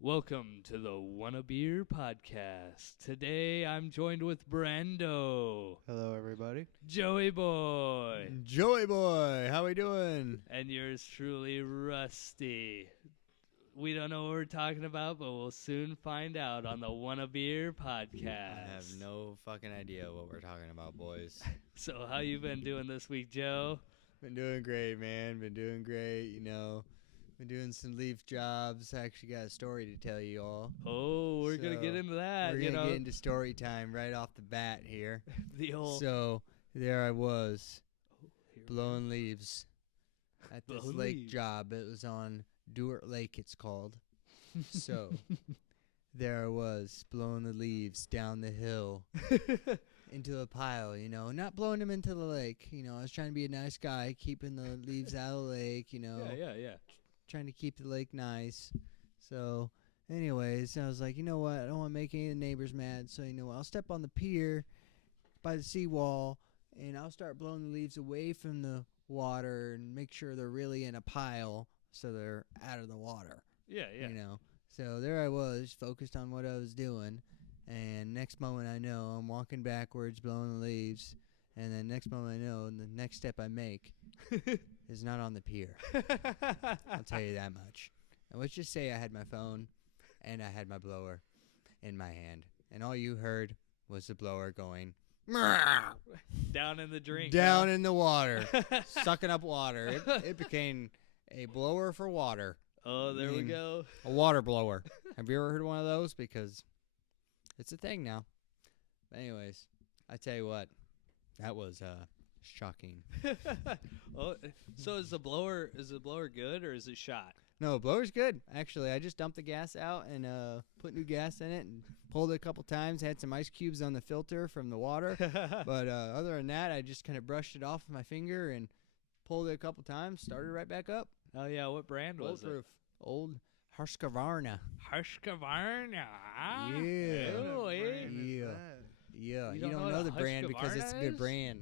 Welcome to the Wanna Beer Podcast. Today I'm joined with Brando, Hello, everybody. Joey Boy, Joey boy, how we doing? and yours truly, Rusty. We don't know what we're talking about, but we'll soon find out on the Wanna Beer Podcast. I have no fucking idea what we're talking about, boys. So how you been doing this week, Joe? Been doing great, man. Been doing great, Been doing some leaf jobs. I actually got a story to tell you all. Oh, we're gonna So, get into that. We're gonna get into story time right off the bat here. the old So there I was, here we blowing leaves at this Blowing lake leaves. job. It was on Dewart Lake, it's called. So there I was, blowing the leaves down the hill into a pile, not blowing them into the lake. I was trying to be a nice guy, keeping the leaves out of the lake, Yeah. trying to keep the lake nice. So anyways, I was like, you know what, I don't want to make any of the neighbors mad, so I'll step on the pier by the seawall and I'll start blowing the leaves away from the water and make sure they're really in a pile so they're out of the water. Yeah. So there I was, focused on what I was doing, and next moment I know I'm walking backwards, blowing the leaves, and then next moment I know the next step I make is not on the pier. I'll tell you that much. And let's just say I had my phone and I had my blower in my hand, and all you heard was the blower going Down in the drink. down in the water, sucking up water. It became a blower for water. Oh, there we go. A water blower. Have you ever heard of one of those? Because it's a thing now. But anyways, I tell you what, that was shocking. Oh, so is the blower good or is it shot? No, blower's good. Actually, I just dumped the gas out and put new gas in it and pulled it a couple times. Had some ice cubes on the filter from the water. But other than that, I just kind of brushed it off with my finger and pulled it a couple times. Started right back up. Oh yeah, what brand was it? Bulletproof. Old Husqvarna. Husqvarna. Yeah. Oh, eh? Yeah. You You don't don't know know what the a brand because it's a Husqvarna good is? brand.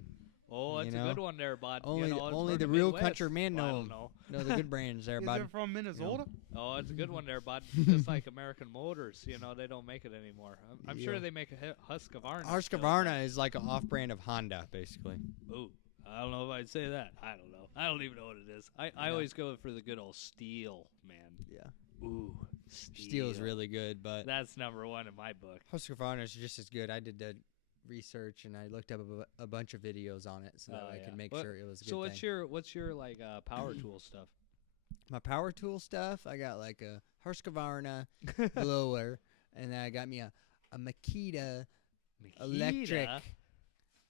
Oh, that's You a know? good one there, bud. Only it's only from the real Midwest. country men Well, I know don't know. know the good brands there, Is bud. it from Minnesota? Oh, it's a good one there, bud. Just like American Motors, they don't make it anymore. I'm sure Yeah. they make a Husqvarna. Husqvarna is like an off-brand of Honda, basically. Oh, I don't know if I'd say that. I don't know. I don't even know what it is. I always go for the good old steel, man. Yeah. Ooh, steel. Steel's really good, but That's number one in my book. Husqvarna is just as good. I did the research and I looked up a bunch of videos on it so that I could make sure it was a good So thing. what's your like power tool stuff? My power tool stuff, I got like a Husqvarna blower, and then I got me a Makita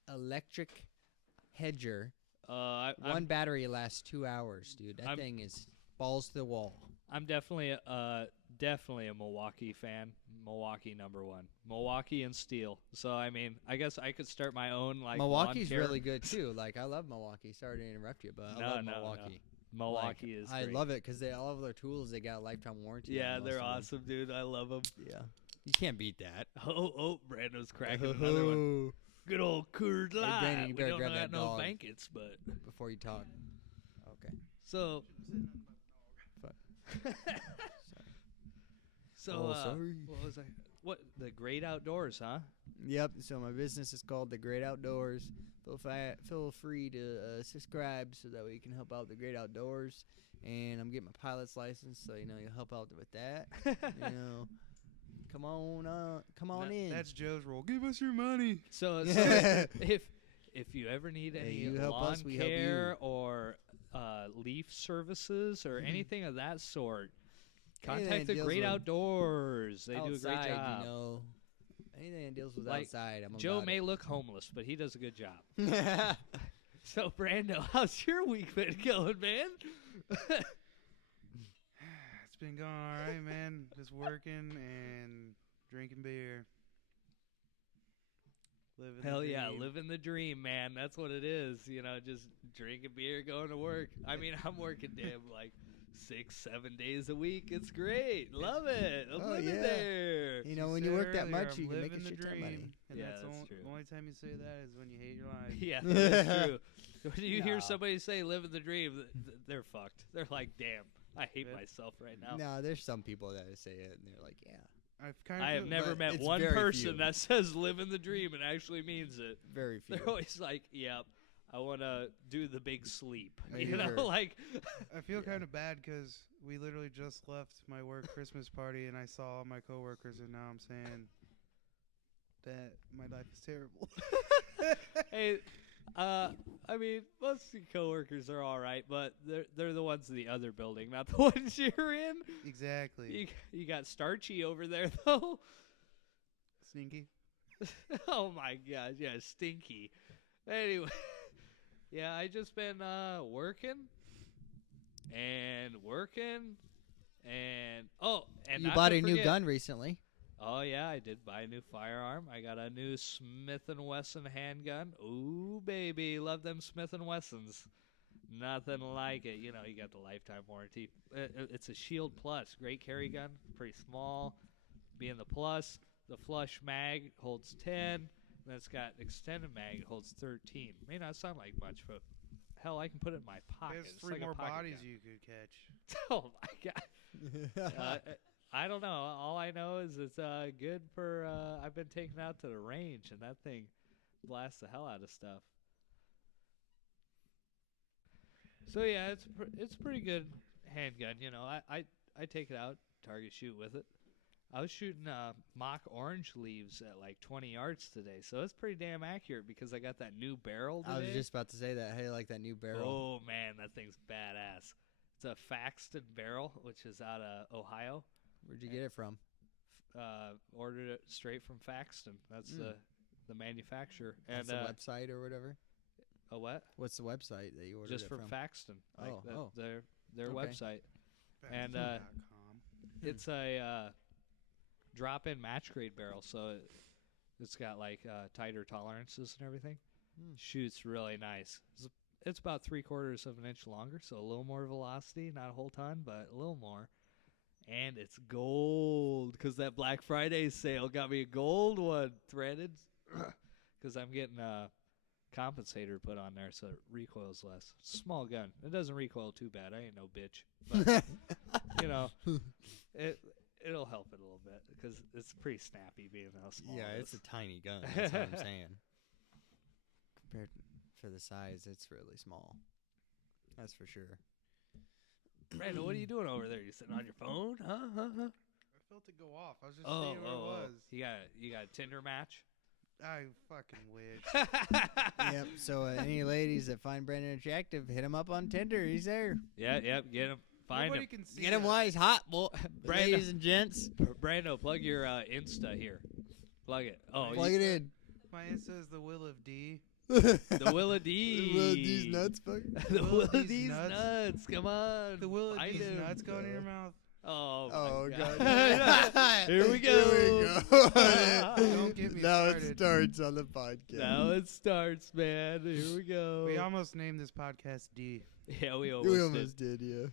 electric hedger. One battery lasts 2 hours, dude. That thing is balls to the wall. I'm definitely a Milwaukee fan. Milwaukee #1. Milwaukee and steel. So I mean, I guess I could start my own like Milwaukee's lawn care. really good too. Like I love Milwaukee. Sorry to interrupt you, but I love Milwaukee. Milwaukee Like, is I great. love it because all of their tools they got a lifetime warranty. Yeah, on most they're of them. awesome, dude. I love them. Yeah, you can't beat that. Oh, Brando's cracking another one. Good old Coors Light. Brandon, you We better don't grab got that no dog. blankets, but Before you talk. Okay. so Fuck. so sorry. what was I? What the great outdoors, huh? Yep. So my business is called The Great Outdoors. Feel free to subscribe so that we can help out the Great Outdoors. And I'm getting my pilot's license, so you'll help out with that. Come on in. That's Joe's rule. Give us your money. So if you ever need any you help lawn us, we help care you. or leaf services or anything of that sort, Anything contact that the deals Great with Outdoors. They do a great outside, job. Anything that deals with Like, outside, I'm Joe about may it. look homeless, but he does a good job. Yeah. So, Brando, how's your week been going, man? It's been going all right, man. Just working and drinking beer. Living Hell the yeah, dream. living the dream, man. That's what it is. Just drinking beer, going to work. I mean, I'm working damn like 6-7 days a week. It's great. Love it. I'm Oh, living yeah. there. She when you said work that earlier, much, I'm you can make a living the shit ton of dream. money. And Yeah, that's that's true. the only time you say that is when you hate your life. Yeah, that's true. When you hear No. somebody say living the dream, they're fucked. They're like, damn, I hate Yeah. myself right now. No, there's some people that say it and they're like, yeah, I've kind I have of never but met it's one very person few. that says living the dream and actually means it. very few. They're always like, yep, I want to do the big sleep. Maybe You know, they're- like, I feel Yeah. kind of bad because we literally just left my work Christmas party and I saw all my coworkers and now I'm saying that my life is terrible. hey, I mean, most of your coworkers are all right, but they're the ones in the other building, not the ones you're in. Exactly. You got Starchy over there, though. Stinky. Oh my gosh, yeah, stinky. Anyway, yeah, I just been working and You not bought to a new forget- gun recently. Oh yeah, I did buy a new firearm. I got a new Smith & Wesson handgun. Ooh baby, love them Smith & Wessons. Nothing like it. You know, you got the lifetime warranty. It's a Shield Plus, great carry gun, pretty small. Being the plus, the flush mag holds 10. And then it's got extended mag, it holds 13. May not sound like much, but hell, I can put it in my pocket. There's It's 3 like a more pocket bodies gun. you could catch. Oh my god. I don't know. All I know is it's good for. I've been taken out to the range, and that thing blasts the hell out of stuff. So yeah, it's a pretty good handgun. You know, I take it out, target shoot with it. I was shooting mock orange leaves at like 20 yards today, so it's pretty damn accurate because I got that new barrel today. I was just about to say that. Hey, like that new barrel. Oh man, that thing's badass. It's a Faxton barrel, which is out of Ohio. Where'd you get it from? Ordered it straight from Faxton. That's the manufacturer. That's And the website or whatever. a what? What's the website that you ordered Just it from from? Faxton. Like Oh. their Okay. website. And, Faxton.com. It's a drop-in match grade barrel, so it's got like tighter tolerances and everything. Shoots really nice. It's about 3/4 of an inch longer, so a little more velocity, not a whole ton, but a little more. And it's gold because that Black Friday sale got me a gold one threaded because I'm getting a compensator put on there so it recoils less. Small gun. It doesn't recoil too bad. I ain't no bitch. But, you know, it'll help it a little bit because it's pretty snappy being how small Yeah, it it's is. a tiny gun. That's what I'm saying. Compared for the size, it's really small. That's for sure. Brandon, what are you doing over there? You sitting on your phone? Huh? I felt it go off. I was just Oh, seeing what it was. You got a Tinder match? I fucking wish. Yep. So any ladies that find Brandon attractive, hit him up on Tinder. He's there. Yep, get him. Find Nobody him. can see Get him us. while he's hot, boy. Brandon. Ladies and gents, Brando, plug your Insta here. Plug it. Oh, plug it in. My Insta is the Will of D. the Willa D. Will these nuts, fuck. The Will Willa D's D's nuts. nuts. Come on. The Will of find D's him. nuts going in your mouth. Oh, Oh my god. Here we go. Don't get me now started. it starts on the podcast. Now it starts, man. Here we go. We almost named this podcast D. Yeah, we we almost did. almost did, yeah.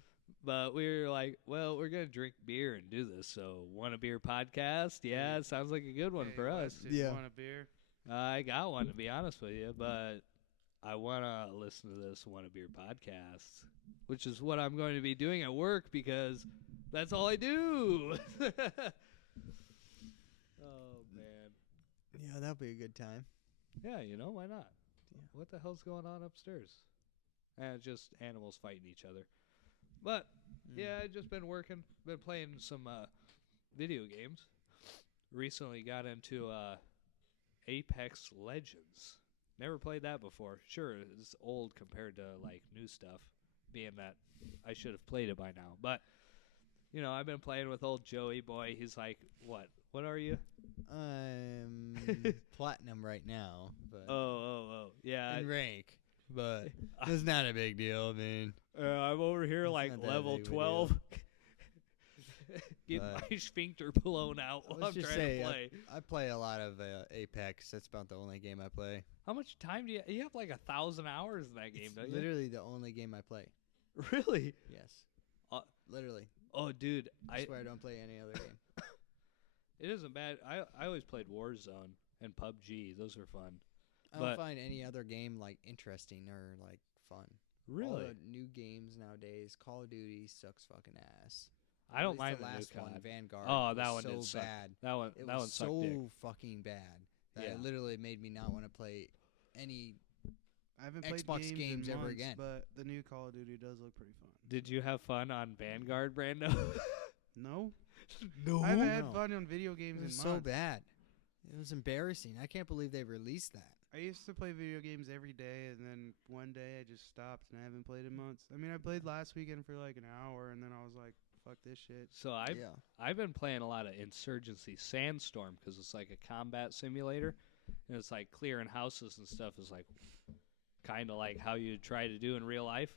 But we were like, well, we're going to drink beer and do this. So, want a beer podcast? Yeah, it sounds like a good one Hey, for us. Wes, did you Yeah. want a beer? I got one, to be honest with you. But I want to listen to this Want a Beer podcast, which is what I'm going to be doing at work because that's all I do. Oh, man. Yeah, that'll be a good time. Yeah, you know, why not? Yeah. What the hell's going on upstairs? Just animals fighting each other. But, yeah, I just been working, been playing some video games. Recently got into Apex Legends. Never played that before. Sure, it's old compared to, like, new stuff, being that I should have played it by now. But, you know, I've been playing with old Joey boy. He's like, what? What are you? I'm platinum right now, but Oh. Yeah. in rank. But it's not a big deal. I mean, I'm over here It's like not that level big of a 12. Getting But- my sphincter blown out while I'm let's just trying say to play. I play a lot of Apex. That's about the only game I play. How much time do you have? Like 1,000 hours in that game, It's don't you? literally the only game I play. Really? Yes. Uh, Literally. Oh, dude, I swear I don't play any other game. it isn't bad. I always played Warzone and PUBG. Those are fun. I don't But- find any other game like interesting or like fun. All Really? the new games nowadays, Call of Duty sucks fucking ass. I At don't least mind the the new last one, COD. Vanguard. Oh, was that one so did suck. bad. That one It that one was sucked so dick. fucking bad that Yeah. it literally made me not want to play any. I haven't played Xbox games in ever months, again. but the new Call of Duty does look pretty fun. Did you have fun on Vanguard, Brando? No, No. I haven't had No. fun on video games It in was months. so bad. It was embarrassing. I can't believe they released that. I used to play video games every day, and then one day I just stopped, and I haven't played in months. I mean, I played last weekend for like an hour, and then I was like, "Fuck this shit." So I've Yeah. I've been playing a lot of Insurgency Sandstorm because it's like a combat simulator, and it's like clearing houses and stuff is like kind of like how you try to do in real life.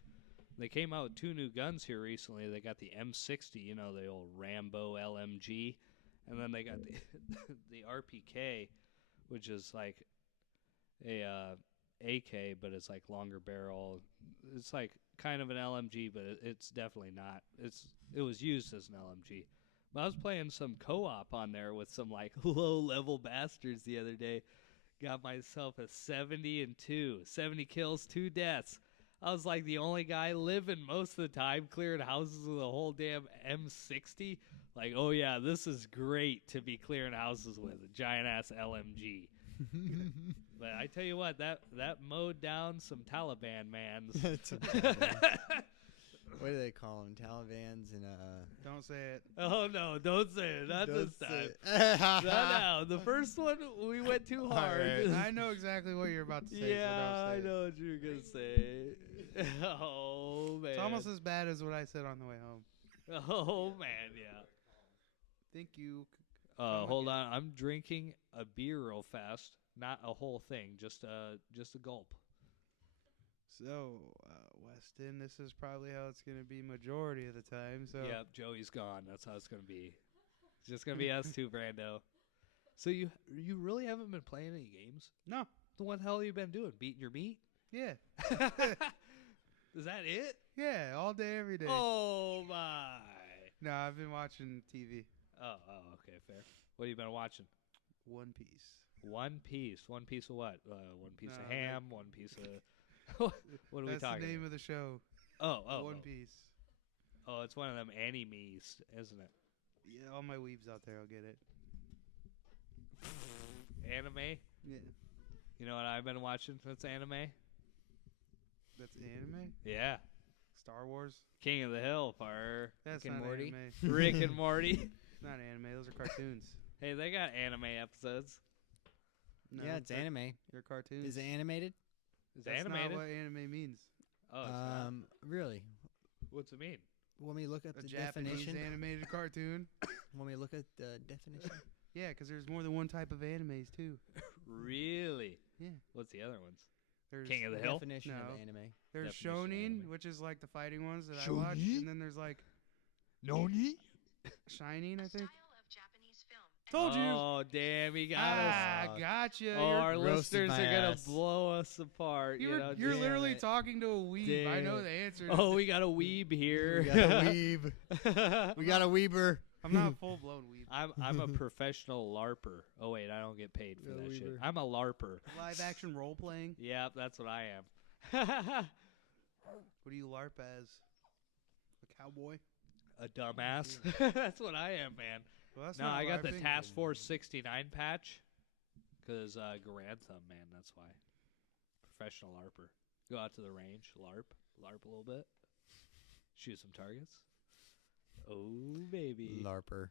They came out with 2 new guns here recently. They got the M60, you know, the old Rambo LMG, and then they got the the RPK, which is like a AK, but it's like longer barrel. It's like kind of an LMG, but it's definitely not. It was used as an LMG. But I was playing some co-op on there with some like low-level bastards the other day. Got myself a 70 kills, 2 deaths. I was like the only guy living most of the time, clearing houses with a whole damn M60. Like, oh yeah, this is great to be clearing houses with a giant ass LMG. But I tell you what, that mowed down some Taliban mans. That's a bad one. What do they call them? Talibans and Don't say it. Oh no, don't say it. Not this time. time. No, the first one we went too hard. right. I know exactly what you're about to say. Yeah, so don't I say it. know what you're gonna say. Oh man. It's almost as bad as what I said on the way home. Oh man, yeah. Thank you. Come Hold again. on, I'm drinking a beer real fast. Not a whole thing, just a gulp. So, Weston, this is probably how it's going to be majority of the time. So, Yep, Joey's gone. That's how it's gonna be. It's just gonna be us two, Brando. So you really haven't been playing any games? no. So what the hell have you been doing? Beating your meat? Yeah. Is that it? Yeah, all day, every day. Oh my. No, I've been watching TV. Oh, okay, fair. What have you been watching? One Piece. One Piece. One piece of what? One piece No, of that- ham. One piece of. What are we That's talking? the name of the show. Oh, One Piece. Oh, it's one of them animes, isn't it? Yeah, all my weebs out there will get it. Anime. Yeah. You know what I've been watching since anime? That's anime? Yeah, Star Wars? King of the Hill, par. That's Rick and not Morty? anime. Rick and Morty. It's not anime. Those are cartoons. Hey, they got anime episodes. No, Yeah, it's anime. They're cartoons. Is it animated? It's That's animated. not what anime means. Oh, it's not. Really? What's it mean? When we look at A the Japanese definition, animated cartoon. when we look at the definition, Yeah, because there's more than one type of animes too. Really? Yeah. What's the other ones? There's King of the the Hill. definition No. of anime. There's Definition of shonen, anime. which is like the fighting ones that I watch, Shonen? and then there's like Noni. Shining, I think. Style of Japanese film. Told you. Oh damn, he got us. Ah, gotcha. Oh, our roasted listeners my are gonna ass. blow us apart. You're, know, you're damn literally it. talking to a weeb. I know Damn. the answer. Oh, we got a weeb here. We got a weeb. We got a weeber. I'm not full blown weeb. I'm a professional LARPer. Oh wait, I don't get paid for Yeah, that shit. Weaver. I'm a LARPer. Live action role playing. Yep, that's what I am. What do you LARP as? A cowboy? A dumbass. That's what I am, man. Well, that's No, not I got the LARPing. Task Force 69 patch. Because Garantham, man, that's why. Professional LARPer. Go out to the range, LARP a little bit. Shoot some targets. Oh, baby. LARPer.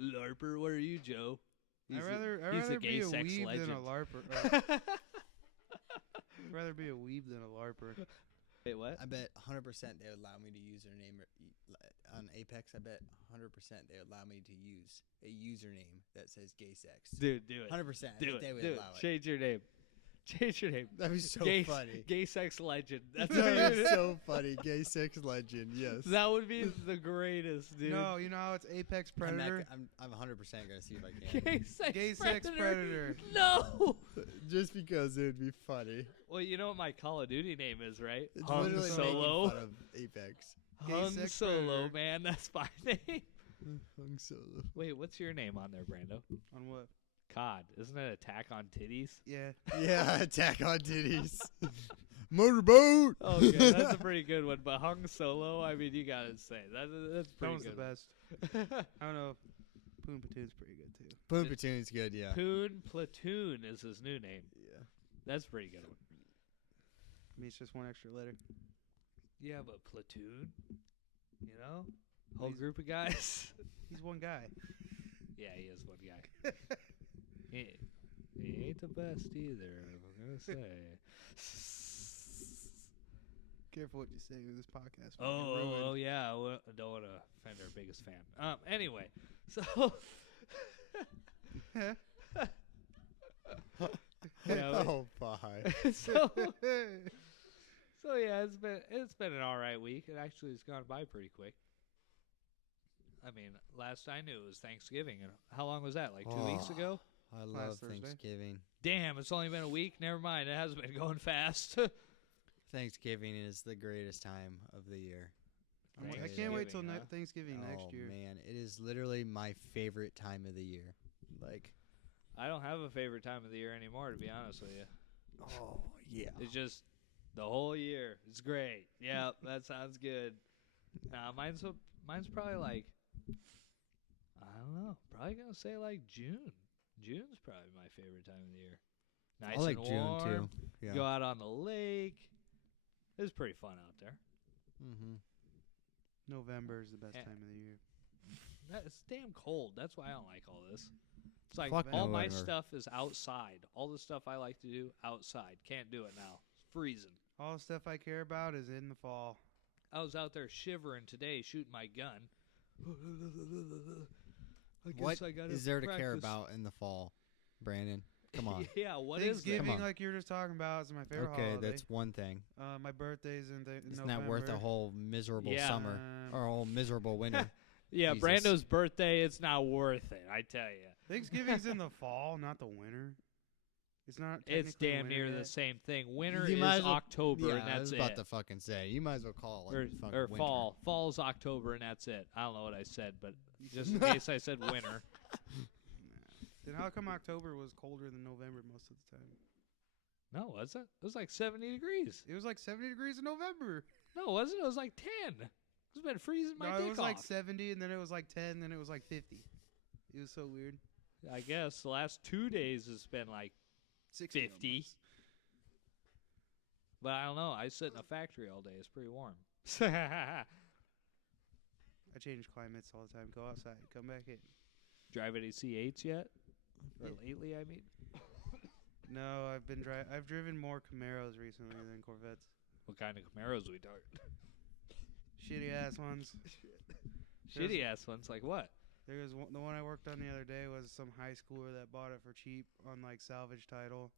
LARPer, what are you, Joe? I'd He's rather a gay be a sex weeb legend. than a LARPer. I'd rather be a weeb than a LARPer. Wait, what? I bet 100% they would allow me to use their name on Apex. I bet 100% they would allow me to use a username that says gay sex. Dude, do it. 100%. Do They it. would Do it. allow it. Change your name. Change your name. That'd be so gay, funny. Gay sex legend. That's That'd be so funny. Gay sex legend. Yes. That would be the greatest, dude. No, you know how it's Apex Predator? I'm 100% gonna see if I can. Gay sex Gay sex predator. No. Just because it would be funny. Well, you know what my Call of Duty name is, right? It's Hung literally Solo. making fun of Apex. Gay Hung sex Solo, predator. man. That's my name. Hung Solo. Wait, what's your name on there, Brando? On what? COD. Isn't it Attack on Titties? Yeah. Yeah, Attack on Titties. Motorboat. Okay, that's a pretty good one. But Hung Solo, I mean, you gotta say that's That pretty one's the good. best. I don't know. Poon Platoon's pretty good too. Poon Platoon's good, yeah. Poon Platoon is his new name. Yeah. That's a pretty good one. I mean, it's just one extra letter. Yeah, but platoon, you know, whole He's- group of guys. He's one guy. Yeah, he is one guy. He ain't the best either. I'm gonna say. Careful what you say with this podcast. might get Oh, ruined. yeah. Well, I don't want to offend our biggest fan. Anyway, so. Yeah, Oh, bye. so yeah, it's been an all right week. It actually has gone by pretty quick. I mean, last I knew it was Thanksgiving, and how long was that? Like 2 weeks Oh. ago? I Last love Thursday. Thanksgiving. Damn, it's only been a week. Never mind, it has been going fast. Thanksgiving is the greatest time of the year. I can't wait till Thanksgiving, huh? Thanksgiving Oh next year. man, it is literally my favorite time of the year. Like, I don't have a favorite time of the year anymore, to be honest with you. oh yeah. It's just the whole year. It's great. Yeah, that sounds good. Nah, mine's probably like, I don't know. Probably gonna say like June. June's probably my favorite time of the year. Nice I like and June warm. too. Yeah. Go out on the lake. It's pretty fun out there. Mm-hmm. November is the best Yeah. time of the year. It's damn cold. That's why I don't like all this. It's like Fuck all my November. stuff is outside. All the stuff I like to do outside. Can't do it now. It's freezing. All the stuff I care about is in the fall. I was out there shivering today shooting my gun. I guess What I gotta is there to care practice. about in the fall, Brandon? Come on. Yeah, what is there? Come Thanksgiving, on. like you were just talking about, is my favorite Okay, holiday. that's one thing. My birthday's in It's November. not worth a whole miserable Yeah. summer or a whole miserable winter. Yeah, Jesus. Brando's birthday, it's not worth it, I tell you. Thanksgiving's in the fall, not the winter. It's not. It's technically damn winter near the yet. same thing. Winter You is might as well- October, yeah, and I that's was about it. to fucking say. You might as well call it Or, fucking or winter. fall. Fall's October, and that's it. I don't know what I said, but just in case I said winter. Then how come October was colder than November most of the time? No, was it? It was like 70 degrees. It was like 70 degrees in November. No, wasn't it? It was like 10. It's been freezing my No, dick it was off. like 70, and then it was like 10, and then it was like 50. It was so weird. I guess the last 2 days has been like 60 50. almost. But I don't know. I sit in a factory all day. It's pretty warm. I change climates all the time. Go outside, come back in. Drive any C8s yet? Or Yeah. lately, I mean? No, I've driven more Camaros recently than Corvettes. What kind of Camaros we talking? Shitty ass ones. Shitty ass ones. Like what? There was the one I worked on the other day was some high schooler that bought it for cheap on like salvage title.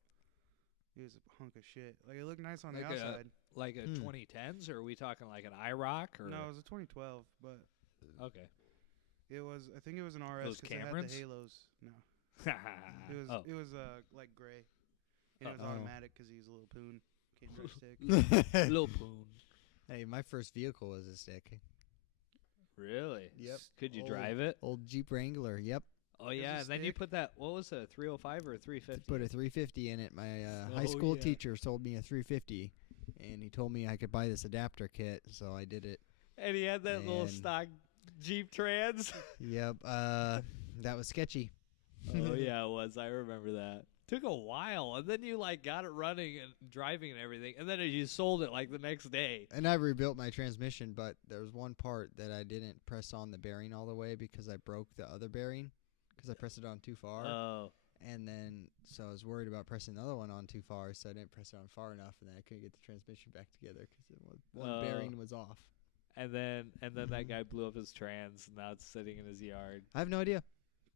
He was a hunk of shit. Like it looked nice on Like the a- outside. Like a 2010s? Or are we talking like an IROC? Or No, it was a 2012, but Okay. it was. I think it was an RS Those because it had Camerons? the halos. No, Oh. it was like gray, and it was Oh. automatic because he was a little poon. Came right stick. Little Poon. Hey, my first vehicle was a stick. Really? Yep. Could you Old- drive it? Old Jeep Wrangler. Yep. Oh There's yeah, a and then you stick. put that. What was it? A 305 or a 350? Put a 350 in it. My high Oh, school yeah. teacher sold me a 350, and he told me I could buy this adapter kit, so I did it. And he had that little And- stock Jeep Trans. Yep. That was sketchy. Oh yeah, it was. I remember that. Took a while, and then you like got it running and driving and everything, and then you sold it like the next day. And I rebuilt my transmission, but there was one part that I didn't press on the bearing all the way because I broke the other bearing because I pressed it on too far. Oh, And then, so I was worried about pressing the other one on too far, so I didn't press it on far enough, and then I couldn't get the transmission back together because one Oh. bearing was off. and then that guy blew up his Trans. And now it's sitting in his yard. I have no idea.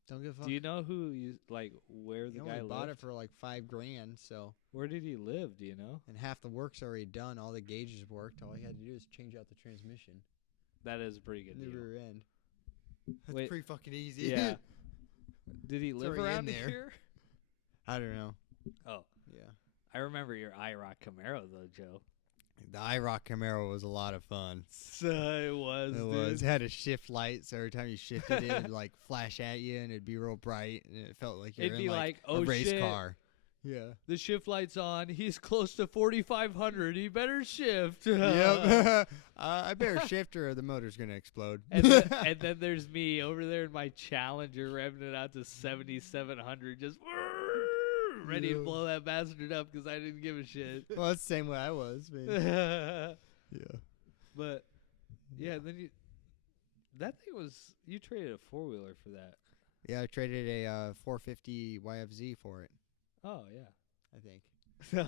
Don't give a fuck. Do you know who you like? Where the He guy only bought it lived? for like $5,000, so Where did he live? Do you know? and half the work's already done. All the gauges worked. All he had to do is change out the transmission. That is a pretty good in the deal. rear end. That's Wait. pretty fucking easy. Yeah. Did he live already in around there. here? I don't know. Oh, Yeah. I remember your IROC Camaro though, Joe. The IROC Camaro was a lot of fun. So it was. It was. It had a shift light, so every time you shifted it, it'd like flash at you, and it'd be real bright, and it felt like you were It'd in be like like, a oh race shit. car. Yeah. The shift light's on. He's close to 4,500. He better shift. Yep. I better shift or the motor's gonna explode. And then there's me over there in my Challenger revving it out to 7,700, just ready to Yeah. blow that bastard up because I didn't give a shit. Well, that's the same way I was, man. Yeah. But yeah, then that thing was, you traded a 4-wheeler for that. Yeah, I traded a 450 YFZ for it. Oh yeah. I think.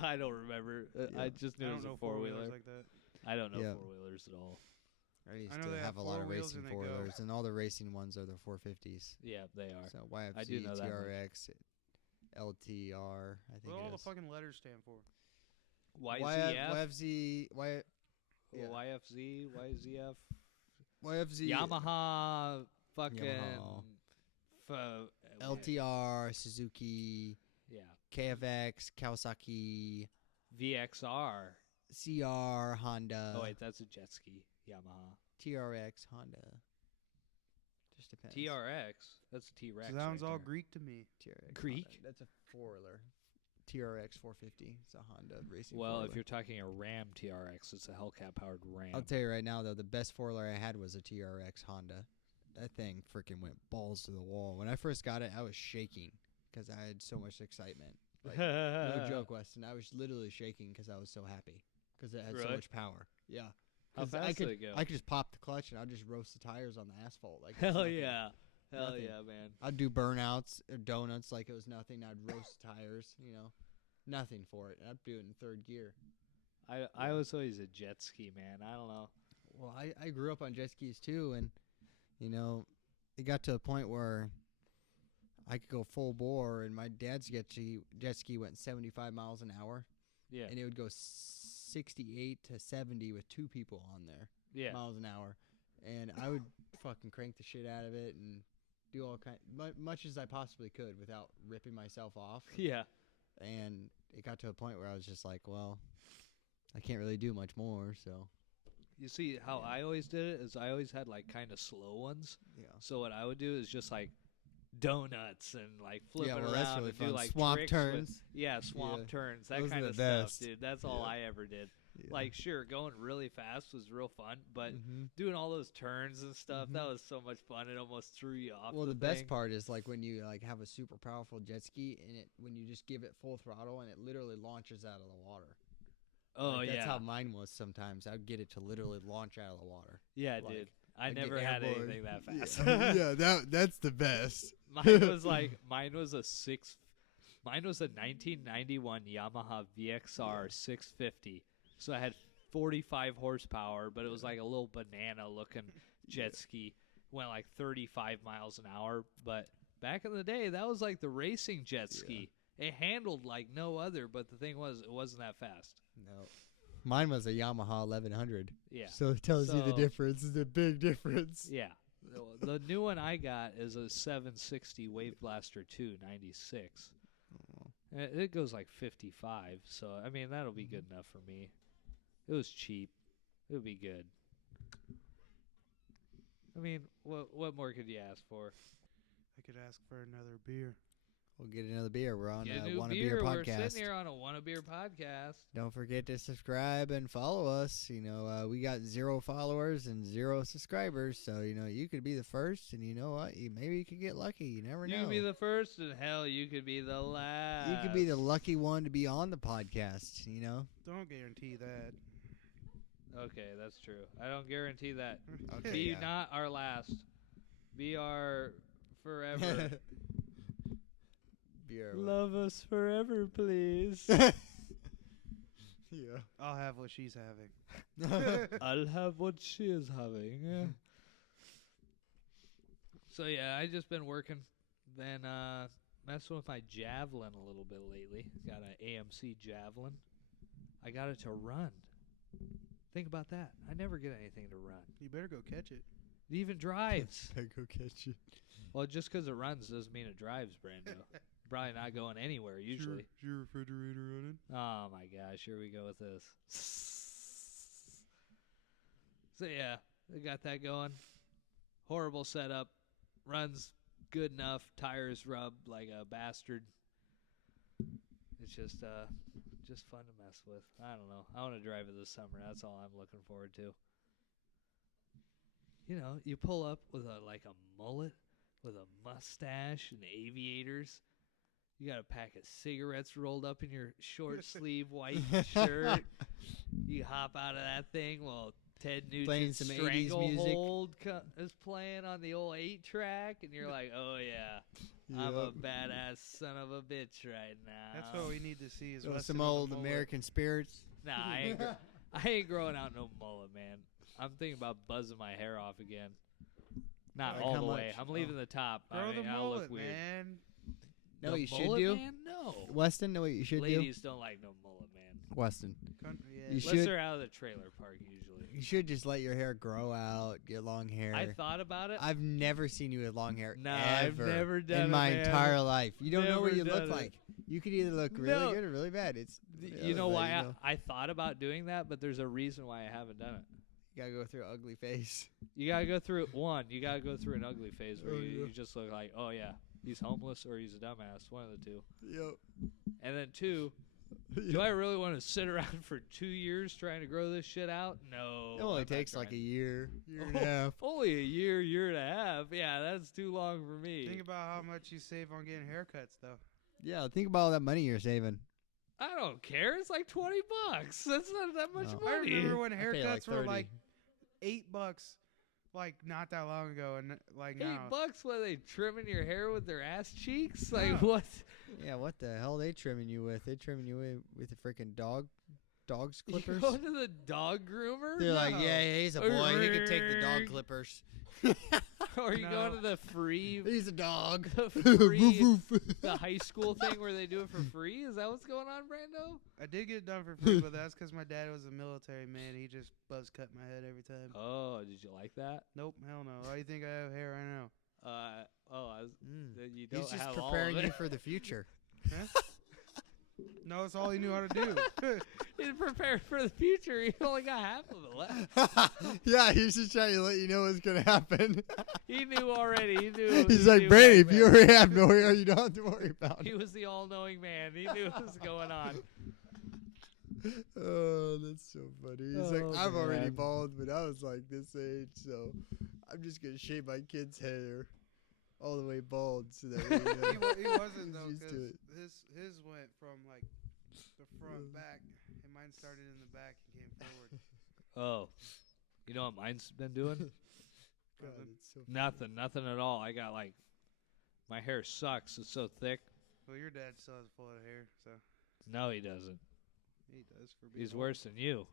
I don't remember. I Yeah. just knew I it don't was know a 4-wheeler. like that. I don't know Yeah. 4-wheelers at all. I used I know to they have have a lot four of wheels racing and they go. 4-wheelers, and all the racing ones are the 450s. Yeah, they are. So YFZ, I do know that one. TRX, LTR. I think What do all it the is. fucking letters stand for? YZF, YFZ, yeah. YFZ, YZF, YFZ, Yamaha, fucking Yamaha. LTR, Suzuki, Yeah, KFX, Kawasaki, VXR. CR, Honda, Oh wait, that's a jet ski. Yamaha. TRX, Honda. Just depends. TRX. That's a T-Rex. So that one's right all there. Greek to me. TRX, Greek? Honda. That's a 4-wheeler. TRX 450. It's a Honda racing. Well, if 4-wheeler. you're talking a Ram TRX, it's a Hellcat powered Ram. I'll tell you right now, though, the best 4-wheeler I had was a TRX Honda. That thing freaking went balls to the wall. When I first got it, I was shaking because I had so much excitement. Like, no joke, Weston. I was literally shaking because I was so happy because it had so Really? much power. Yeah. How 'Cause fast I could, did it go? I could just pop the clutch and I'd just roast the tires on the asphalt. Like it was Hell nothing. yeah. Hell Nothing. yeah, man. I'd do burnouts or donuts like it was nothing. I'd roast the tires, nothing for it. I'd do it in third gear. I was always a jet ski man. I don't know. Well, I grew up on jet skis too, and it got to a point where I could go full bore, and my dad's jet ski went 75 miles an hour, Yeah. and it would go 68 to 70 with 2 people on there Yeah. miles an hour, and I would fucking crank the shit out of it and do all much as I possibly could without ripping myself off. Yeah. And it got to a point where I was just like, well, I can't really do much more, so You see how I always did it is I always had like kind of slow ones. yeah. So what I would do is just like donuts and like flip Yeah, it well, around that's really and do fun. like Swamp tricks turns. With, swamp Yeah. turns, that Those are kind the of stuff, best. dude. That's all Yeah. I ever did. Yeah. Like, sure, going really fast was real fun, but Mhm. doing all those turns and stuff, that Mhm. was so much fun. It almost threw you off. Well, the best thing. part is like when you like have a super powerful jet ski and when you just give it full throttle and it literally launches out of the water. Oh Like, yeah, that's how mine was. Sometimes I'd get it to literally launch out of the water. yeah, like, dude. I I'd get never had airborne. anything that fast. Yeah, that's the best. mine was a 1991 Yamaha VXR 650. So I had 45 horsepower, but it was like a little banana looking jet ski. Went like 35 miles an hour, but back in the day that was like the racing jet ski. It handled like no other, but the thing was it wasn't that fast. No, mine was a Yamaha 1100. Yeah. So it tells you the So- difference. It's a big difference. Yeah. The new one I got is a 760 Wave Blaster 2 96. It goes like 55, so I mean that'll be good enough for me. It was cheap. It'll be good. I mean, what more could you ask for? I could ask for another beer. We'll get another beer. We're on Get a a new Wanna beer. Beer We're podcast. sitting here on a Wanna Beer podcast. Don't forget to subscribe and follow us. We got 0 followers and 0 subscribers, so you could be the first, and you know what? Maybe you could get lucky. You never know. You could be the first, and hell, you could be the last. You could be the lucky one to be on the podcast. Don't guarantee that. Okay, that's true. I don't guarantee that. Okay, Be yeah. not our last. Be our forever. Beer. Love us forever, please. Yeah. I'll have what she's having. I'll have what she is having. So yeah, I just been working, been messing with my Javelin a little bit lately. Got an AMC Javelin. I got it to run. Think about that. I never get anything to run. You better go catch it. It even drives. I go catch it. Well, just because it runs doesn't mean it drives, Brando. Probably not going anywhere usually. Is your refrigerator running? Oh my gosh, here we go with this. So yeah, I got that going. Horrible setup. Runs good enough. Tires rub like a bastard. It's just fun to mess with. I don't know. I want to drive it this summer. That's all I'm looking forward to. You know, you pull up with a mullet, with a mustache and aviators. You got a pack of cigarettes rolled up in your short sleeve white shirt. You hop out of that thing while Ted Playing Nugent's some 80s music. Stranglehold is playing on the old 8-track, and you're like, oh yeah, I'm a badass son of a bitch right now. That's what we need to see. Is So Weston some with a old mullet. American spirits. Nah, I ain't growing out no mullet, man. I'm thinking about buzzing my hair off again. Not Like all how the way. much? I'm leaving the top. Grow the I'll mullet, look weird. man. Know The what you should mullet, do? Man? No. Weston, know what you should Ladies don't like no mullet, man. do? Weston. Yeah. You Unless should- they're out of the trailer park, usually. You should just let your hair grow out, get long hair. I thought about it. I've never seen you with long hair No, I've ever never done in it, my man. entire life. You don't know what Never you look done it. like. You could either look really No. good or really bad. It's You know but, why you know, I thought about doing that, but there's a reason why I haven't done it. you gotta go through an ugly face. You gotta go through you gotta go through an ugly phase where Oh, you yeah. just look like, oh yeah, he's homeless or he's a dumbass, one of the two. Yep. And then 2, do I really want to sit around for 2 years trying to grow this shit out? No. It only I'm not takes like a trying. year and Oh. a half. Only a year and a half. Yeah, that's too long for me. Think about how much you save on getting haircuts, though. Yeah, think about all that money you're saving. I don't care. It's like $20. That's not that much No. I money. remember when I pay haircuts like were 30. like $8, like not that long ago, and like now. $8 while they trimming your hair with their ass cheeks? Like Yeah. what? Yeah, what the hell they trimming you with? They trimming you with a freaking dog's You clippers. go to the dog groomer? They're like, No. yeah, he's a boy. He can take the dog clippers. Or you go No. to the free, He's a dog. the free, Woof, woof. the high school thing where they do it for free? Is that what's going on, Brando? I did get it done for free, but that's because my dad was a military man. He just buzz cut my head every time. Oh, did you like that? Nope, hell no. Why do you think I have hair right now? Then you He's don't just have all preparing of you it. for the future. No, it's all he knew how to do. He's prepared for the future. He only got half of it left. Yeah, he's just trying to let you know what's gonna happen. He knew already. He knew. He's he like, knew Brady, back if you then. already have no hair, you don't have to worry about He it. was the all-knowing man. He knew what was going on. Oh, that's so funny. He's Oh, like, I'm already man. bald, but I was like this age, so I'm just gonna shave my kid's hair all the way bald, so that way, He wasn't though, He's used to because it. his went from like the front back, and mine started in the back and came forward. Oh, you know what mine's been doing? God, it's so Nothing at all. I got like, my hair sucks. It's so thick. Well, your dad still has a full head of hair, so No, he doesn't. he does for being He's old. worse than you.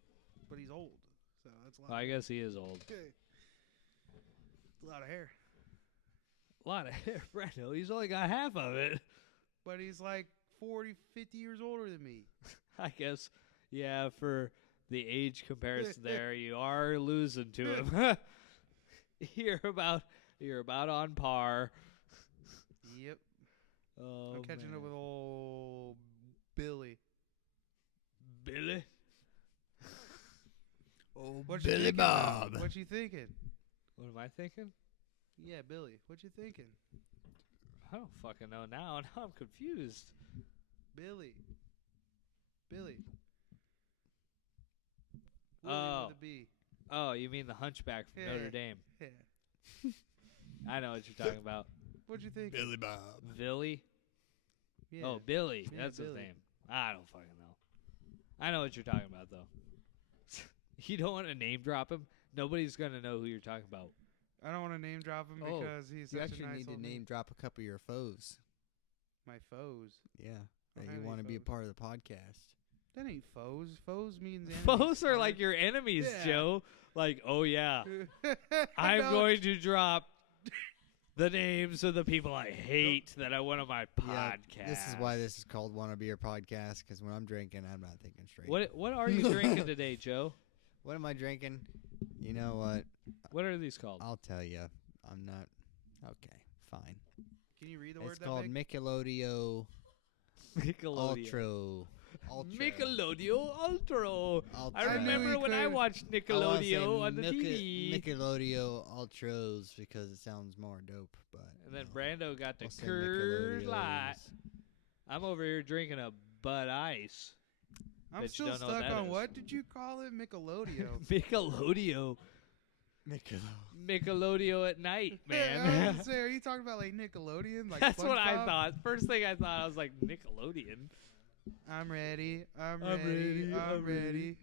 But he's old, so that's a lot. Well, I of guess he is old. a lot of hair. A lot of hair, Brando. He's only got half of it. But he's like 40, 50 years older than me. I guess, yeah, for the age comparison there, you are losing to him. You're about on par. Yep. Oh, I'm catching man. up with old Billy. Billy. Oh, What you Billy thinking, Bob. man? What you thinking? What am I thinking? Yeah, Billy. What you thinking? I don't fucking know now. Now I'm confused. Billy. Billy. Oh. Willie with a B. Oh, you mean the Hunchback from Notre Yeah. Dame? Yeah. I know what you're talking about. What you think? Billy Bob. Billy. Yeah. Oh, Billy. Yeah, That's his Billy. name. I don't fucking know. I know what you're talking about though. You don't want to name drop him. Nobody's gonna know who you're talking about. I don't want to name drop him Oh, because he's You such actually a nice need to old name drop a couple of your foes. My foes. Yeah, that Don't you have any want to be a foes. part of the podcast. That ain't foes. Foes means enemies. Foes are like your enemies, Yeah. Joe. Like, oh yeah, I I'm know. going to drop the names of the people I hate that I want on my podcast. Yeah, this is why this is called Wanna Be Your Podcast, because when I'm drinking, I'm not thinking straight. What are you drinking today, Joe? What am I drinking? You know what? What are these called? I'll tell you. I'm not. Okay, fine. Can you read the word It's that called big? Michelodio Nickelodeon. Ultra. Nickelodeon Ultra. Ultra. I remember when I Clear. watched I wanna say Nickelodeon on the TV. Nickelodio Ultras because it sounds more dope. But And then no. Brando got the I'll say Coors Light. Nickelodios. I'm over here drinking a Bud Ice. I'm Bet you still don't know what stuck that on is. what did you call it? Michelodeo. Nickelodeon. Nickelodeon at night, I was man. gonna say, are you talking about like Nickelodeon? Like That's what I SpongeBob? thought. First thing I thought, I was like, Nickelodeon. I'm ready. I'm I'm ready. ready, I'm I'm ready.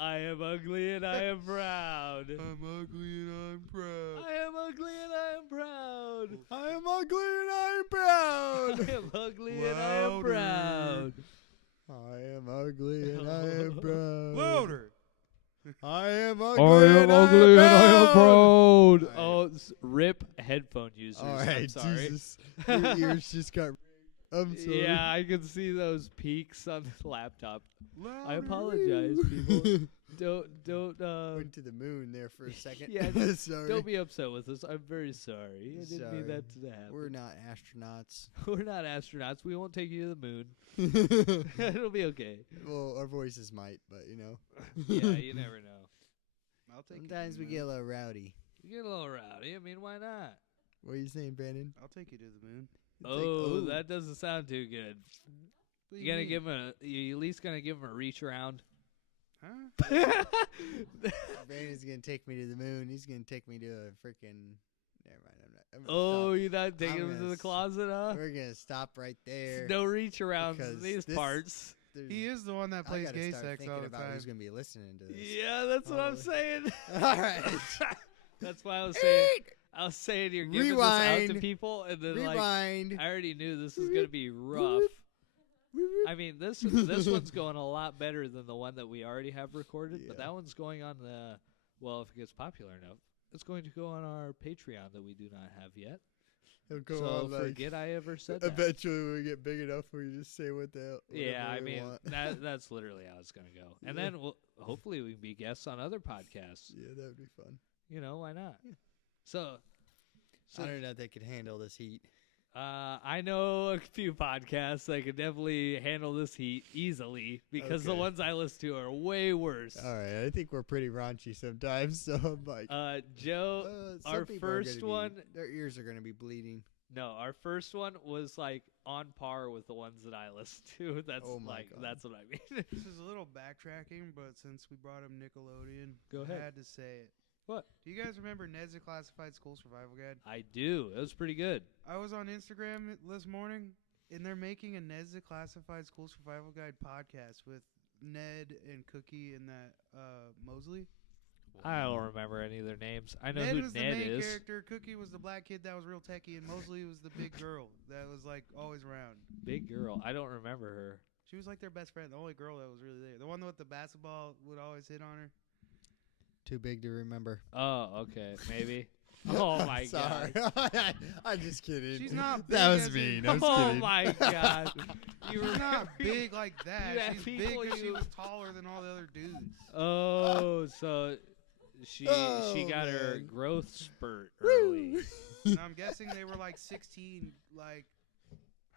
I am ugly and I am proud. I'm ugly and I'm proud. I am ugly and I am proud. I am ugly and I am proud. I am ugly and I am Louder. proud. I am ugly and I am proud. Louder. I am ugly and I am proud. proud. Oh, rip headphone users. All I'm right, sorry. Jesus. Your ears just got. I'm sorry. Yeah, I can see those peaks on the laptop. Louder. I apologize, people. Don't Went to the moon there for a second. Yeah, sorry. don't be upset with us. I'm very sorry. I didn't mean Sorry. that to happen. We're not astronauts. We're not astronauts. We won't take you to the moon. It'll be okay. Well, our voices might, but you know. Yeah, you never know. I'll take you to Sometimes the we moon. get a little rowdy. You get a little rowdy. I mean, why not? What are you saying, Brandon? I'll take you to the moon. It's like, Oh, ooh. that doesn't sound too good. What do You gonna mean? give him you at least gonna give him a reach around? Huh? Brandon's gonna take me to the moon. He's gonna take me to a freaking. Never mind. I'm Oh, gonna you're not taking I'm him to gonna the closet, huh? stop. We're gonna stop right there. No reach arounds in because these this- parts. There's- He is the one that I plays gotta gay start sex thinking all the about time. who's gonna be listening to this. Yeah, that's what I'm Oh. saying. All right. That's why I was saying you're giving this out to Rewind. people, and then like Rewind. I already knew this was gonna be rough. I mean, this one's going a lot better than the one that we already have recorded, but Yeah. that one's going on the well, if it gets popular enough, it's going to go on our Patreon that we do not have yet. He'll go so on like. forget I ever said that. Eventually, when we get big enough, we just say what the hell. Yeah, I whatever we mean want. that's literally how it's gonna go, and Yeah. then hopefully we can be guests on other podcasts. Yeah, that would be fun. You know, why not? Yeah. So I don't know if they could handle this heat. I know a few podcasts that could definitely handle this heat easily because the Okay. ones I listen to are way worse. All right, I think we're pretty raunchy sometimes, so I'm like. Joe, some our people are first gonna one, their ears are gonna be bleeding. no, our first one was like on par with the ones that I listen to. That's Oh my like God. that's what I mean. This is a little backtracking, but since we brought up Nickelodeon, Go I ahead. had to say it. What? Do you guys remember Ned's Declassified School Survival Guide? I do. It was pretty good. I was on Instagram this morning, and they're making a Ned's Declassified School Survival Guide podcast with Ned and Cookie and that Mosley. I don't remember any of their names. I know Ned who was Ned the main is. character. Cookie was the black kid that was real techie, and Mosley was the big girl that was like always around. Big girl. I don't remember her. She was like their best friend, the only girl that was really there. The one with the basketball would always hit on her. Too big to remember. Oh, okay, maybe. Oh my Sorry. god. I'm just kidding. She's not That big was as in- mean. I was Oh kidding. my god. You She's were not big like that. You have She's big people because she you- was taller than all the other dudes. Oh, so she Oh, got her man. growth spurt early. And I'm guessing they were like 16,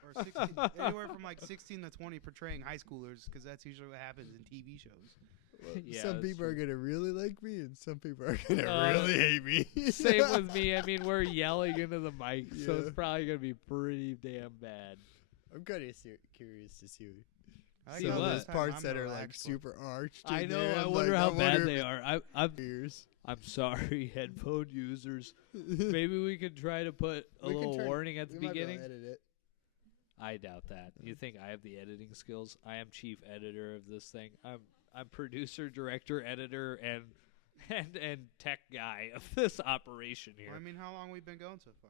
or 16, anywhere from like 16 to 20 portraying high schoolers, because that's usually what happens in TV shows. Yeah, some that's people are true. gonna really like me, and some people are gonna Uh, really hate me. Same with me. I mean, we're yelling into the mic, so Yeah. it's probably gonna be pretty damn bad. I'm kind of curious to see I See some of what? those parts I'm that the are like relaxed one. super arched. I in know. there. I I'm wonder like, how I wonder bad they if are. I'm ears. I'm sorry, headphone users. Maybe we could try to put a We can little turn- warning at the We might be able beginning. to edit it. I doubt that. You think I have the editing skills? I am chief editor of this thing. I'm producer, director, editor, and tech guy of this operation Well, here. I mean, how long we been going so far?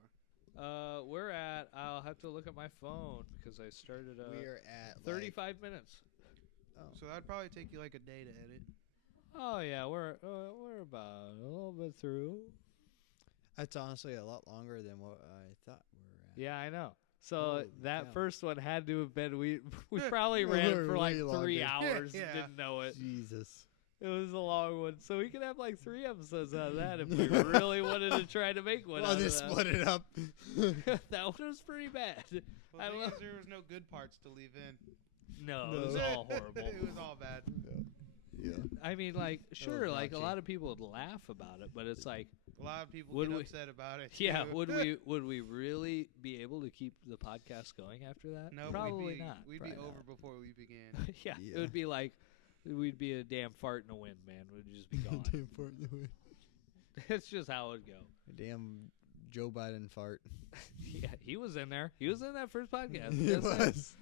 We're at. I'll have to look at my phone because I started. We are at 35 minutes. Oh. So that'd probably take you like a day to edit. Oh yeah, we're about a little bit through. That's honestly a lot longer than what I thought we were at. Yeah, I know. So Holy that cow. first one had to have been we probably ran it for like Way 3 longer. hours Yeah. and didn't know it. Jesus. It was a long one, so we could have like 3 episodes out of that if we really wanted to try to make one. Well, out of just that. split it up. That one was pretty bad. Well, I the thing love- is, there was no good parts to leave in. No, No. it was all horrible. It was all bad. Yeah. I mean, like, sure, like a raunchy. lot of people would laugh about it, but it's like, A lot of people Would get we- upset about it. yeah, too. would we really be able to keep the podcast going after that? No, Probably we'd be, not. We'd Probably be not. over before we began. Yeah, Yeah. it would be like we'd be a damn fart in the wind, man. We'd just be gone. Damn fart in the wind. It's just how it would go. Damn Joe Biden fart. Yeah, he was in there. He was in that first podcast. He Yes, sir. was.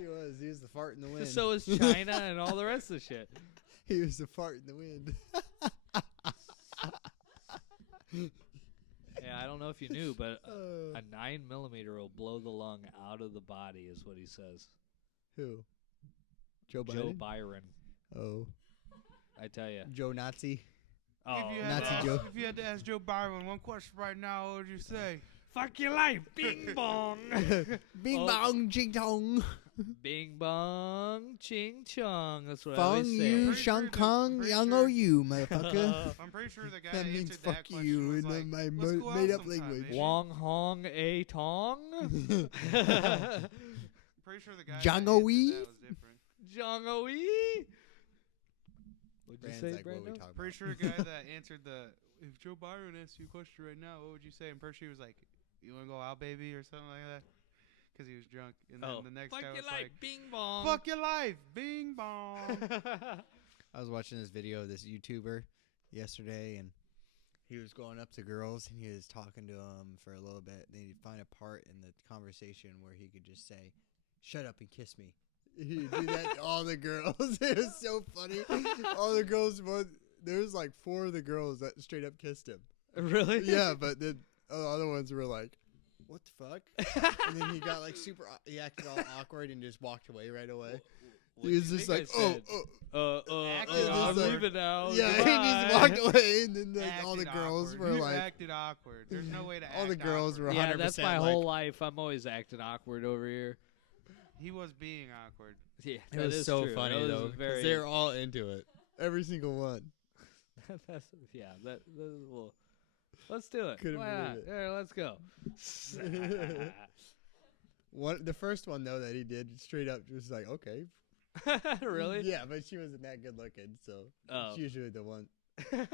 He was. He was the fart in the wind. So is China and all the rest of the shit. He was the fart in the wind. Yeah, I don't know if you knew, but Uh, a 9mm will blow the lung out of the body, is what he says. who? Joe Biden. Joe Byron, Oh, I tell you. Joe Nazi. Oh, If you, had Nazi to ask, Joe. if you had to ask Joe Byron one question right now, what would you say? fuck your life, bing bong. Bing Oh. bong, ching tong. Bing bong, ching chong. That's what I Fong always say. you, Pretty Shang sure the- Kong, pretty Yang sure- O you, motherfucker. I'm pretty sure the guy That that means answered fuck that question you was in like, my "Let's go out made up sometime, language. baby." Wong Hong A Tong. Pretty sure the guy Jang that O answered Wee? that was different. Jong O-E. What'd you Brand's say, like, what are we Brando? talking Pretty sure the guy that answered the, if Joe Byron asked you a question right now, what would you say? And pretty sure he was like, you want to go out, baby, or something like that? Because he was drunk. And then Oh, the next fuck guy your was life, like, bing bong. fuck your life, bing bong. I was watching this video of this YouTuber yesterday, and he was going up to girls, and he was talking to them for a little bit. Then he'd find a part in the conversation where he could just say, "Shut up and kiss me." He'd do that to all the girls. It was so funny. All the girls, there was like 4 of the girls that straight up kissed him. Really? Yeah, but then the other ones were like, "What the fuck?" And then he got like super. He acted all awkward and just walked away right away. What He do was you just think like, I "Oh, said? Acted I'm awkward. leaving now. yeah." He Goodbye. just walked away, and then like, all the Acted girls awkward. were You like, acted awkward. There's no way to all the act girls awkward. were Yeah, that's 100% my like- whole life. I'm always acting awkward over here. He was being awkward. Yeah, It that was is so true. funny That was though, 'cause very, they're all into it, every single one. that's, yeah, that is a little. Let's do it. Couldn't Why believe not? it. Yeah, let's go. The first one though that he did straight up was like, okay, Really? yeah, but she wasn't that good looking, so Oh. it's usually the one. Never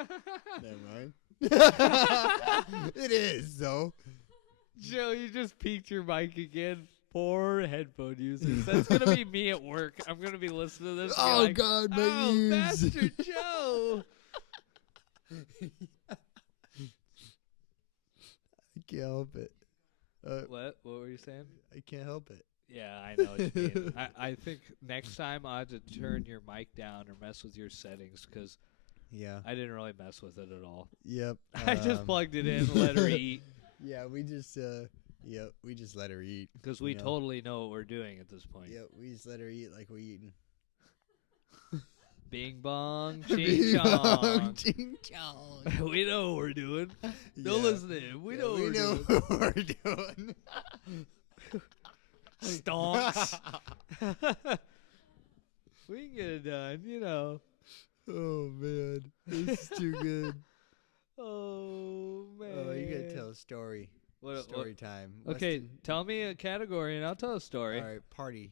mind. It is though. Joe, you just peaked your mic again. Poor headphone users. That's gonna be me at work. I'm gonna be listening to this. and be Oh like, God, my oh, ears. Master Joe. I can't help it. What? What were you saying? I can't help it. Yeah, I know what you mean. I think next time I'll have to turn your mic down or mess with your settings because Yeah. I didn't really mess with it at all. Yep. I just plugged it in, let her eat, Yeah, we just we just let her eat. because we You know. totally know what we're doing at this point. Yep, we just let her eat like we eating. Bing bong, ching Bing chong. bong, ching chong. We know what we're doing. Don't Yeah. listen to him. We Yeah, know what we we're know doing. what we're doing. Stonks. We can get it done, you know. Oh man, this is too good. Oh man. Oh, you gotta tell a story. What? Story time. Okay, Weston- tell me a category and I'll tell a story. All right, party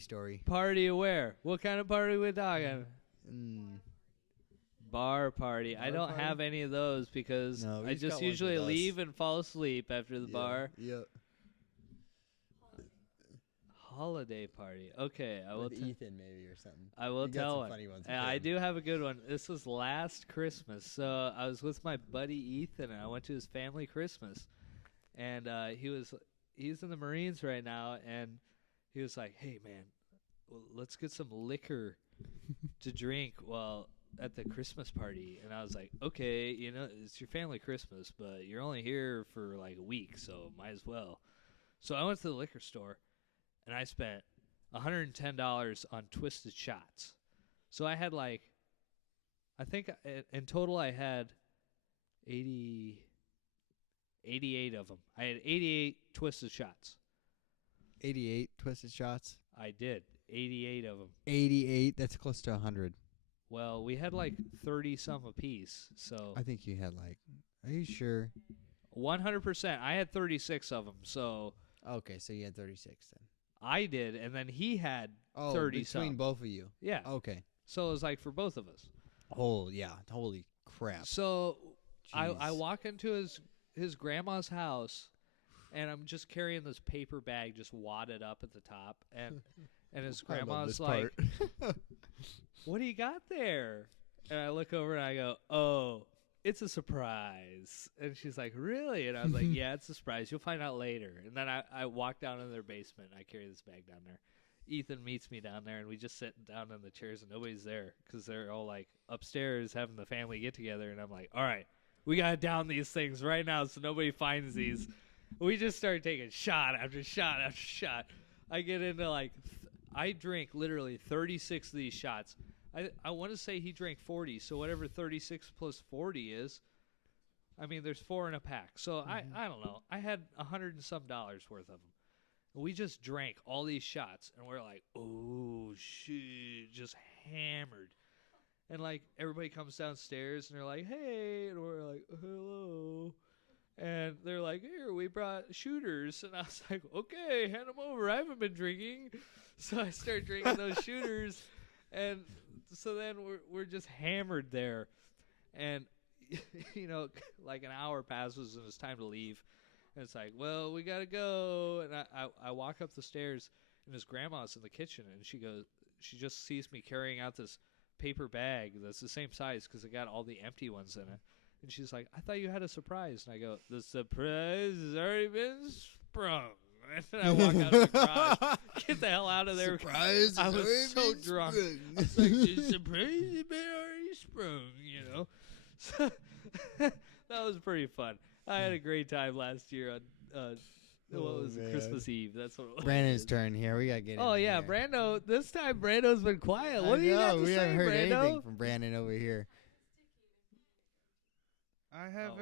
story. Party where? What kind of party we talking? Mm. Bar party. I Bar don't party? have any of those because No, we I just got just ones usually with us. leave and fall asleep after the Yeah, bar. Yep. Holiday party. Okay, I will. With Ethan maybe or something. I will You got tell some one. funny ones. And with I him. do have a good one. This was last Christmas. So I was with my buddy Ethan, and I went to his family Christmas. And he's in the Marines right now, and he was like, "Hey man, well, let's get some liquor to drink while at the Christmas party." And I was like, "Okay, you know, it's your family Christmas, but you're only here for like a week, so might as well." So I went to the liquor store, and I spent $110 on twisted shots. So I had like, I think in total I had 88 of them. I had 88 twisted shots. 88 twisted shots. I did 88 of them. 88. That's close to 100. Well, we had like 30 some apiece. So I think you had like. Are you sure? 100%. I had 36 of them. So Okay, so you had 36 then. I did, and then he had Oh, 30 between some. both of you. Yeah. Okay. So it was like for both of us. Oh yeah, holy crap! So I Jeez. walk into his grandma's house, and I'm just carrying this paper bag just wadded up at the top, and his I love grandma's this like, part. "What do you got there?" And I look over and I go, "Oh, it's a surprise." And she's like, "Really?" And I was like, "Yeah, it's a surprise. You'll find out later." And then I walk down in their basement and I carry this bag down there. Ethan meets me down there, and we just sit down in the chairs, and nobody's there because they're all like upstairs having the family get together. And I'm like, "All right, we gotta down these things right now so nobody finds these." We just started taking shot after shot after shot. I get into like, I drink literally 36 of these shots. I want to say he drank 40, so whatever 36 plus 40 is, I mean, there's 4 in a pack. So I don't know. I had $100 and some worth of them. We just drank all these shots, and we're like, oh, shit, just hammered. And, like, everybody comes downstairs, and they're like, hey, and we're like, hello. And they're like, here, we brought shooters. And I was like, okay, hand them over. I haven't been drinking. So I start drinking those shooters, and so then we're just hammered there. And, you know, like an hour passes, and it's time to leave. And it's like, well, we got to go. And I walk up the stairs, and his grandma's in the kitchen, and she just sees me carrying out this paper bag that's the same size because it got all the empty ones in it. And she's like, I thought you had a surprise. And I go, the surprise has already been sprung. And then I walk out of the garage, get the hell out of there. Surprise! I was so drunk. I was like, the surprise has been already sprung, you know. So that was pretty fun. I had a great time last year on what was it, man. Christmas Eve. That's what it was. Brandon's turn here. We gotta get. Oh in yeah, here. Brando. This time Brando's been quiet. What I do you know, got to we say, haven't heard Brando? anything from Brandon over here. I Oh, have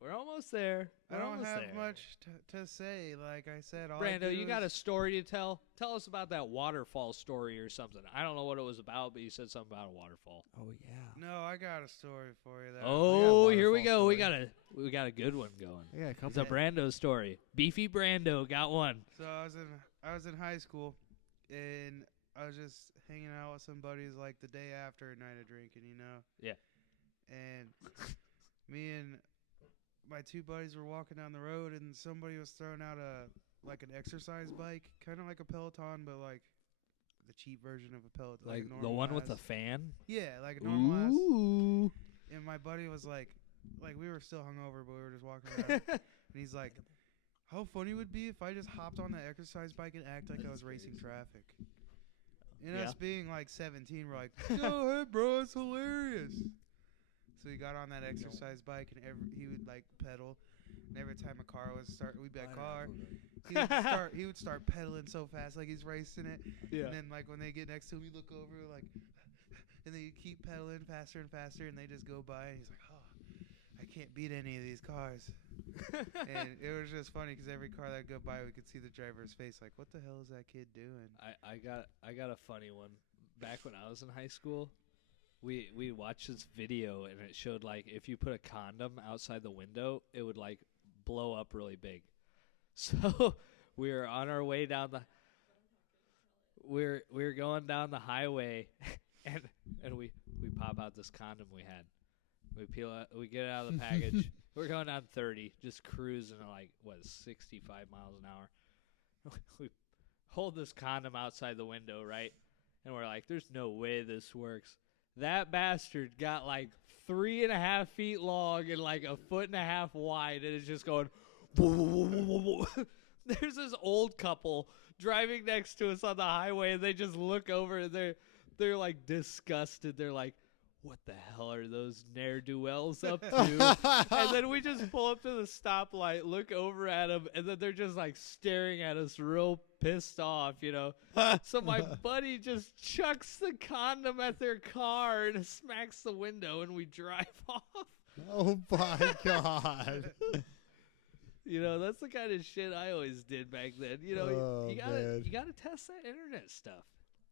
we're almost there. I We're don't almost have there. much to say. Like I said, all I Brando, do you got a is- story to tell? Tell us about that waterfall story or something. I don't know what it was about, but you said something about a waterfall. Oh yeah. No, I got a story for you. That Oh, here we waterfall go. story. We got a good one going. I got a It's couple. a Brando story. Beefy Brando got one. So I was in high school, and I was just hanging out with some buddies like the day after a night of drinking, you know. Yeah. And me and my 2 buddies were walking down the road, and somebody was throwing out an exercise bike, kind of like a Peloton, but like the cheap version of a Peloton, Like a the normal one with the ass. fan? Yeah, like a normal ass. Ooh. And my buddy was like we were still hungover, but we were just walking around. And he's like, how funny would it be if I just hopped on the exercise bike and act like I was racing traffic? And Yeah. us being like 17, we're like, go ahead, bro, it's hilarious. So he got on that exercise bike, and he would like pedal. And every time a car would start, we'd be like, car. He would start pedaling so fast, like he's racing it. Yeah. And then like when they get next to him, we look over like, and they keep pedaling faster and faster, and they just go by, and he's like, oh, I can't beat any of these cars. And it was just funny because every car that go by, we could see the driver's face, like, what the hell is that kid doing? I got a funny one. Back when I was in high school, we watched this video, and it showed like if you put a condom outside the window, it would like blow up really big. So we were on our way down the we're going down the highway, and we pop out this condom we had. We peel out, we get it out of the package. We're going down 30, just cruising at like 65 miles an hour. We hold this condom outside the window, right? And we're like, there's no way this works. That bastard got like 3.5 feet long and like 1.5 feet wide, and it's just going. There's this old couple driving next to us on the highway, and they just look over, and they're like disgusted. They're like, what the hell are those ne'er-do-wells up to? And then we just pull up to the stoplight, look over at them, and then they're just like staring at us real pissed off, you know. So my buddy just chucks the condom at their car and smacks the window, and we drive off. Oh my god. You know, that's the kind of shit I always did back then. You know, Oh, you man. gotta test that internet stuff.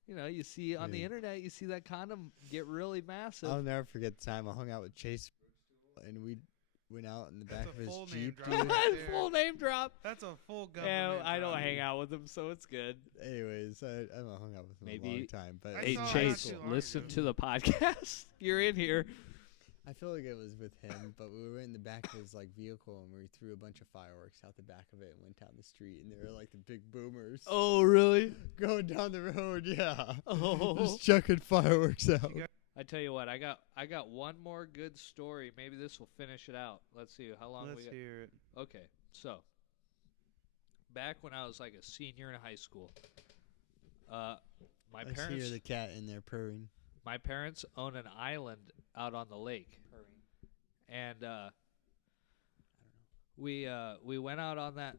You know, you see on the Yeah. internet, you see that condom get really massive. I'll never forget the time I hung out with Chase, and went out in the That's back a of his full name Jeep. drop. Dude. Right there. Full name drop. That's a full Yeah, government. I don't drop. hang out with him, so it's good. Anyways, I haven't hung out with him Maybe- in a long time. But I Hey, saw not Chase, too long listen ago. to the podcast. You're in here. I feel like it was with him, but we were in the back of his like vehicle and we threw a bunch of fireworks out the back of it and went down the street and they were like the big boomers Oh, really? going down the road. Yeah, Oh. just chucking fireworks out. You got- I tell you what, I got one more good story. Maybe this will finish it out. Let's see how long Let's we got. hear it. Okay, so back when I was like a senior in high school, my I parents hear the cat in there purring. my parents own an island out on the lake, and we went out on that.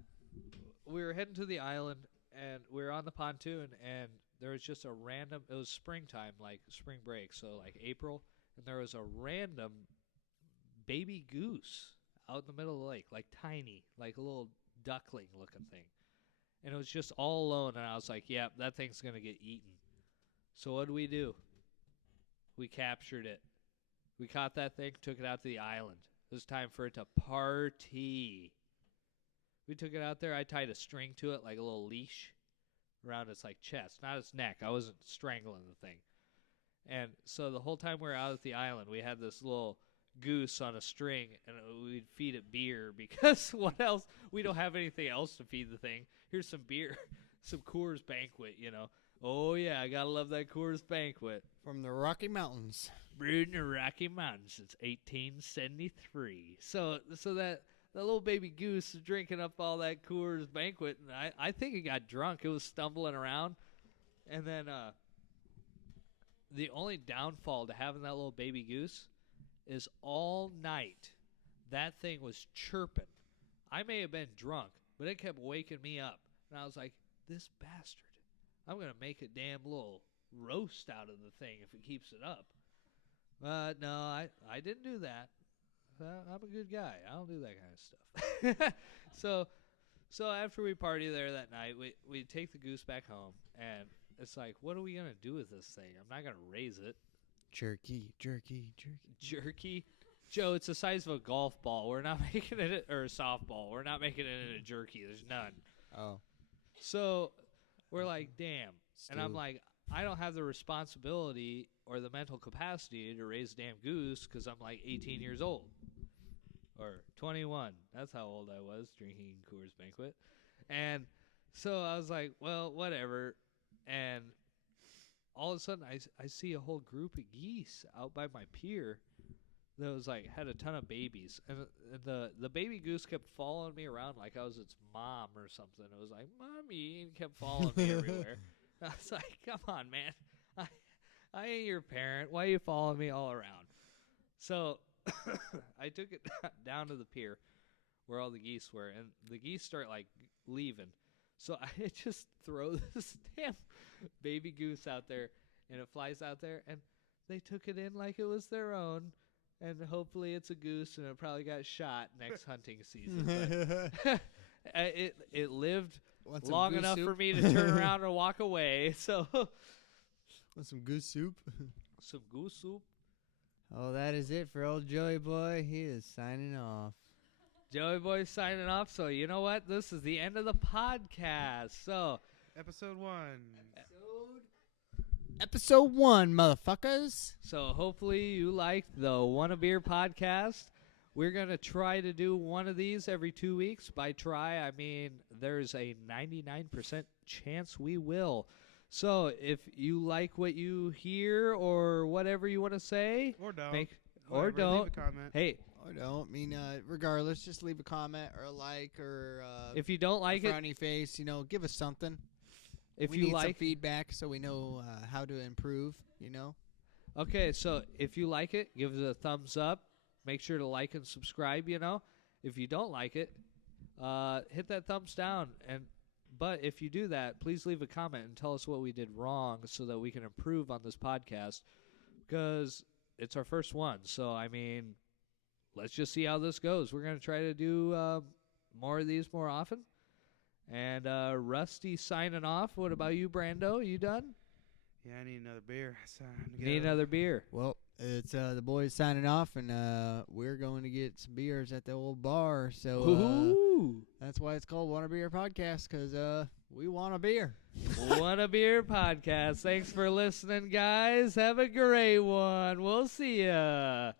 We were heading to the island, and we were on the pontoon, and there was just a random. It was springtime, like spring break, so like April, and there was a random baby goose out in the middle of the lake, like tiny, like a little duckling looking thing, and it was just all alone. And I was like, "Yeah, that thing's gonna get eaten." So what do? We captured it. We caught that thing, took it out to the island. It was time for it to party. We took it out there. I tied a string to it, like a little leash, around its like chest, not its neck. I wasn't strangling the thing. And so the whole time we were out at the island, we had this little goose on a string, and we'd feed it beer because what else? We don't have anything else to feed the thing. Here's some beer, some Coors Banquet, you know. Oh yeah, I gotta love that Coors Banquet. From the Rocky Mountains. Brewed in the Rocky Mountains since 1873. So that little baby goose is drinking up all that Coors Banquet, and I think it got drunk. It was stumbling around, and then the only downfall to having that little baby goose is all night that thing was chirping. I may have been drunk, but it kept waking me up, and I was like, "This bastard! I'm gonna make a damn little roast out of the thing if it keeps it up." No, I didn't do that. I'm a good guy. I don't do that kind of stuff. So after we party there that night, we take the goose back home, and it's like, what are we gonna do with this thing? I'm not gonna raise it. Jerky. Jerky, Joe. It's the size of a golf ball. We're not making it or a softball. We're not making it into jerky. There's none. Oh. So we're like, damn. And I'm Stew. like, I don't have the responsibility or the mental capacity to raise a damn goose because I'm like 18 years old. Or 21. That's how old I was drinking Coors Banquet. And so I was like, well, whatever. And all of a sudden, I see a whole group of geese out by my pier that was like, had a ton of babies. And the baby goose kept following me around like I was its mom or something. It was like, "Mommy," and kept following me everywhere. I was like, come on, man. I ain't your parent. Why are you following me all around? So I took it down to the pier where all the geese were, and the geese start, like, leaving. So I just throw this damn baby goose out there, and it flies out there, and they took it in like it was their own, and hopefully it's a goose, and it probably got shot next hunting season. But it lived Want some long goose enough soup? for me to turn around and walk away. So Want some goose soup? some goose soup. Oh, that is it for old Joey Boy. He is signing off. Joey Boy signing off. So you know what? This is the end of the podcast. So Episode 1. Episode 1, motherfuckers. hopefully you liked the One a Beer podcast. We're going to try to do one of these every 2 weeks. By try, I mean there's a 99% chance we will. So if you like what you hear or whatever you want to say, Or don't. or Whatever, don't. Leave a comment. Hey, Or don't. I mean, regardless, just leave a comment or a like or if you don't like a it, frowny face. You know, give us something. if we you need some like, feedback so we know how to improve, you know. okay, so if you like it, give it a thumbs up. Make sure to like and subscribe, you know. If you don't like it, hit that thumbs down. But if you do that, please leave a comment and tell us what we did wrong so that we can improve on this podcast, because it's our first one. So, I mean, let's just see how this goes. We're going to try to do more of these more often. And Rusty signing off. What about you, Brando? You done? Yeah, I need another beer. It's time to Need go. another beer. Well, it's the boys signing off, and we're going to get some beers at the old bar. So Ooh. that's why it's called Want a Beer Podcast, because we want a beer. Want a Beer Podcast. Thanks for listening, guys. Have a great one. We'll see ya.